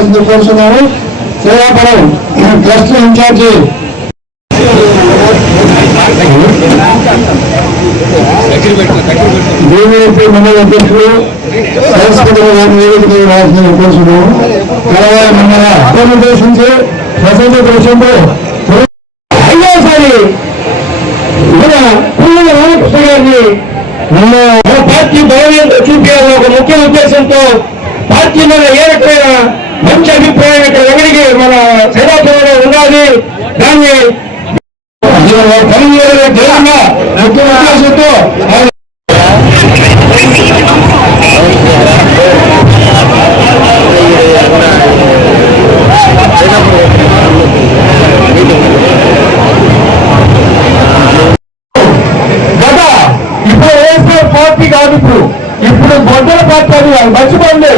మాట్లాడాల్సింది కోరుతున్నాను. సేవాపురం trust incharge BJP మండల అధ్యక్షులు సంస్కృతి నివేదిక రావాల్సింది కోరుతున్నాము. తెలంగాణ మండల ఉద్దేశించి ప్రసంగ దేశంలో అయ్యోసారి రామకృష్ణ గారిని పార్టీ బలహీనత చూపించాలని ఒక ముఖ్య ఉద్దేశంతో పార్టీ మీద ఏ రకమైన మంచి అభిప్రాయం ఇక్కడ ఎవరికి మన సేవాపురంలో ఉండాలి, దాన్ని ముఖ్య ఉద్దేశంతో పార్టీ కాదు, ఇప్పుడు గొడ్డల పార్టీ అది మర్చిపోండి.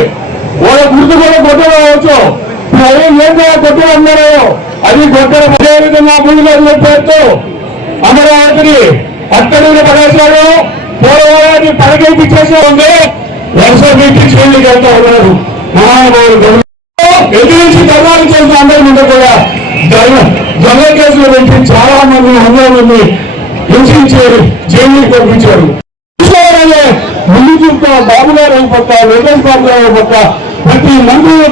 వాళ్ళ గుర్తు కూడా గొడ్డలు అవ్వచ్చు. ఇప్పుడు అదే ఏం గొడ్డలు అన్నారో అది గొడ్డల అదే విధంగా ముందుగా పేరుతో అమరావతిని అక్కడి పడేశారు. పోలవరాన్ని పడగెత్తిచ్చేసే ఉంది. వర్ష మీటింగ్స్ వెళ్ళి వెళ్తా ఉన్నారు. ఎదురించి దళాలు చేసిన అందరి ముందు కూడా దొంగ కేసులు పెట్టి చాలా మంది 100 మంది హింసించి జైలుకి పంపించారు. ముందు చూపుతా బాబు గారు పక్క వెంకటేష్ బాబు గారు పక్క ప్రతి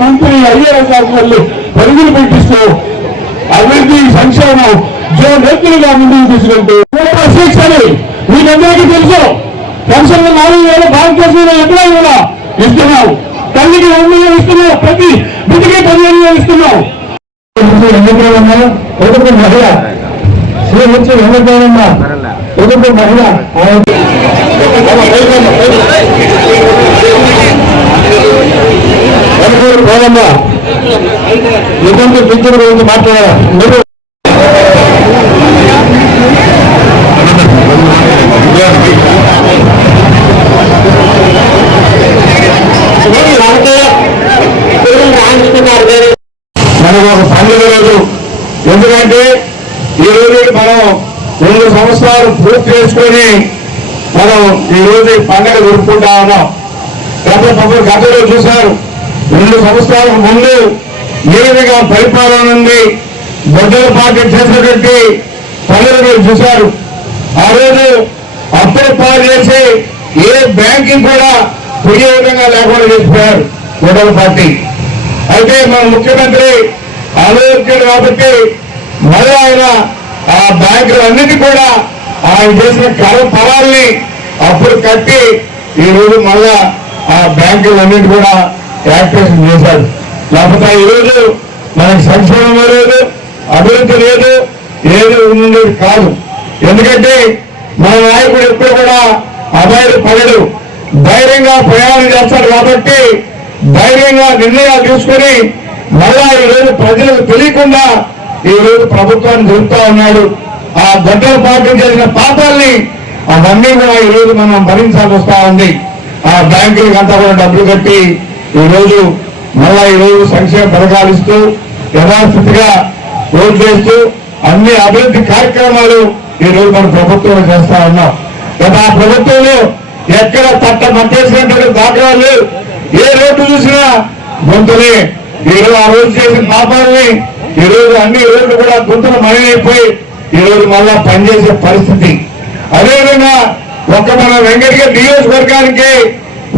మంత్రి అయ్యే రంగాలు పరుగులు పెట్టిస్తూ అభివృద్ధి సంక్షేమం నెత్తులుగా ముందుకు తీసుకెళ్తూ శిక్షని మీకందరికీ తెలుసు. పెన్షన్ 4,000 భారతదేశంలో ఎక్కడా కూడా ఇస్తున్నాం. తల్లికి 1,000 ఇస్తున్నాం. ప్రతి బిడ్డకి 15,000 ఇస్తున్నాం. ఎదుగు మహిళ వచ్చి వెంకటరమణ ఎదుగు మహిళ పోదమ్మా నిబంధన పిక్చర్ గురించి మాట్లాడారు. మనం ఒక పండుగ రోజు, ఎందుకంటే ఈ రోజు మనం 2 సంవత్సరాలు పూర్తి చేసుకొని మనం ఈ రోజు పండుగ జరుపుకుంటా ఉన్నాం. గతంలో చూశారు 2 సంవత్సరాలకు ముందు ఏ విధంగా పరిపాలన ఉంది, గొడ్డల పార్టీ చేసినటువంటి పనులు మీరు చూశారు. ఆ రోజు అప్పులు పాలు చేసి ఏ బ్యాంకింగ్ కూడా పోయే విధంగా లేకుండా చేసిపోయారు గొడ్డల పార్టీ. అయితే మన ముఖ్యమంత్రి ఆలోచించాడు కాబట్టి మళ్ళీ ఆయన ఆ బ్యాంకులన్నిటి కూడా ఆయన చేసిన ఫలాల్ని అప్పుడు కట్టి ఈ రోజు మళ్ళా ఆ బ్యాంకులన్నిటి కూడా యాక్టివేషన్ చేశాడు. లేకపోతే ఈరోజు మనకి సంక్షేమం లేదు, అభివృద్ధి లేదు, ఏది ఉండేది కాదు. ఎందుకంటే మన నాయకుడు ఎప్పుడు కూడా అబాయిలు పడడు, ధైర్యంగా ప్రయాణం చేస్తాడు. కాబట్టి ధైర్యంగా నిర్ణయాలు తీసుకుని మళ్ళా ఈరోజు ప్రజలకు తెలియకుండా ఈరోజు ప్రభుత్వాన్ని జరుపుతా ఉన్నాడు. ఆ గొడ్డల పార్టీ చేసిన పాపాలని అవన్నీ కూడా ఈరోజు మనం భరించాల్సి వస్తా ఉంది. ఆ బ్యాంకులకు అంతా కూడా డబ్బులు కట్టి ఈరోజు మళ్ళా ఈరోజు సంక్షేమ పథకాలు ఇస్తూ యథాస్థితిగా ఓట్లు వేస్తూ అన్ని అభివృద్ధి కార్యక్రమాలు ఈరోజు మన ప్రభుత్వంలో చేస్తా ఉన్నాం. గత ఆ ప్రభుత్వంలో ఎక్కడ మట్టేసినటువంటి దాఖలాలు, ఏ రోడ్డు చూసినా గొంతులే. ఈరోజు ఆ రోజు చేసిన పాపాలని ఈరోజు అన్ని రోడ్లు కూడా గొంతులు మయమైపోయి ఈరోజు మళ్ళా పనిచేసే పరిస్థితి. అదేవిధంగా మన వెంకటగిరి నియోజకవర్గానికి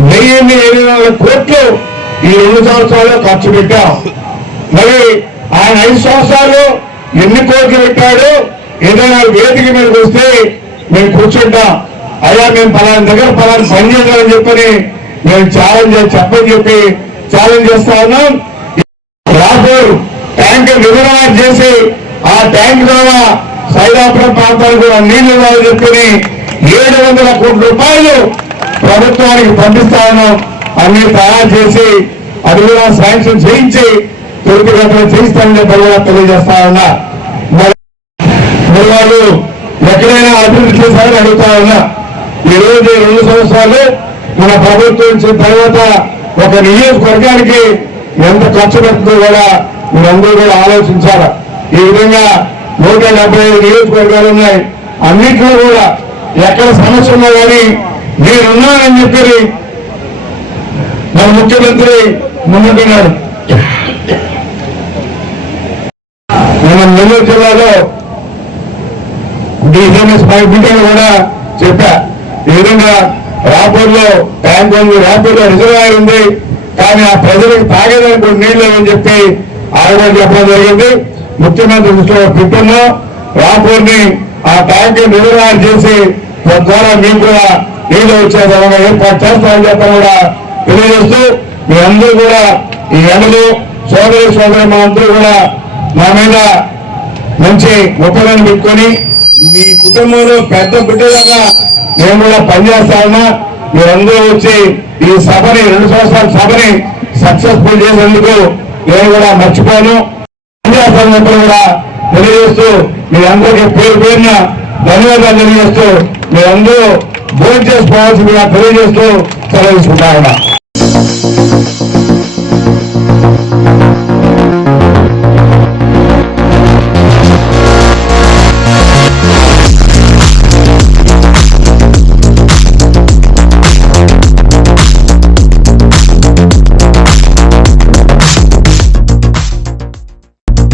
1,800 కోట్లు ఈ 2 సంవత్సరాలు ఖర్చు పెట్టాం. మరి ఆయన 5 సంవత్సరాలు ఎన్ని కోట్లు పెట్టాడు? ఏదైనా వేదిక మీదకి వస్తే మేము కూర్చుంటాం, అయ్యా మేము పలానా దగ్గర పలానా పని చేద్దామని చెప్పని మేము ఛాలెంజ్ చేస్తా ఉన్నాం. రాపూర్ ట్యాంక్ నిర్మాణం చేసి ఆ ట్యాంక్ ద్వారా సైదాపురం ప్రాంతానికి కూడా నీళ్లు ఇవ్వాలని చెప్పని 700 కోట్ల రూపాయలు ప్రభుత్వానికి పంపిస్తా ఉన్నాం. అన్ని తయారు చేసి అది కూడా శాంక్షన్ చేయించి త్వరితగతిన చేయిస్తామని చెప్పి తెలియజేస్తా ఉన్నా. మరి వాళ్ళు ఎక్కడైనా అభివృద్ధి చేశారని అడుగుతా ఉన్నా. ఈ రోజు 2 సంవత్సరాలు మన ప్రభుత్వం వచ్చిన తర్వాత ఒక నియోజకవర్గానికి ఎంత ఖర్చు పెడుతుందో కూడా మీరందరూ కూడా ఆలోచించాలా. ఈ విధంగా 175 నియోజకవర్గాలు ఉన్నాయి. అన్నింటిలో కూడా ఎక్కడ సమస్య ఉన్నా కానీ మీరున్నారని చెప్పి మన ముఖ్యమంత్రి ముందుకున్నాడు. నెల్లూరు జిల్లాలో డిఎంఎస్ మీటింగ్ కూడా చెప్పా. ఈ విధంగా రాపూర్లో ట్యాంక్ ఉంది, రాపూర్లో రిజర్వాయర్ ఉంది, కానీ ఆ ప్రజలకు తాగేదానికి నీళ్లు లేవని చెప్పి ఆయన చెప్పడం జరిగింది. ముఖ్యమంత్రి దృష్టిలో పెట్టున్నాం. రాపూర్ని ఆ ట్యాంక్ రిజర్వాయర్ చేసి తద్వారా మీకు కూడా నీళ్లు వచ్చే విధంగా ఏర్పాటు చేస్తామని చెప్పడం కూడా తెలియజేస్తూ, మీ అందరూ కూడా ఈ ఎండలు సోదరి మనందరూ కూడా మా మీద మంచి ఒప్పందాన్ని పెట్టుకొని మీ కుటుంబంలో పెద్ద బిడ్డలాగా మేము కూడా పనిచేస్తా ఉన్నా. మీరందరూ వచ్చి ఈ సభని 2 సంవత్సరాల సభని సక్సెస్ఫుల్ చేసేందుకు నేను కూడా మర్చిపోను. పనిచేస్తాను కూడా తెలియజేస్తూ మీ అందరికీ పేరు పేరున ధన్యవాదాలు తెలియజేస్తూ మీరందరూ భోజనం చేసుకోవాల్సిందిగా తెలియజేస్తూ సెలవు తీసుకుంటా ఉన్నా.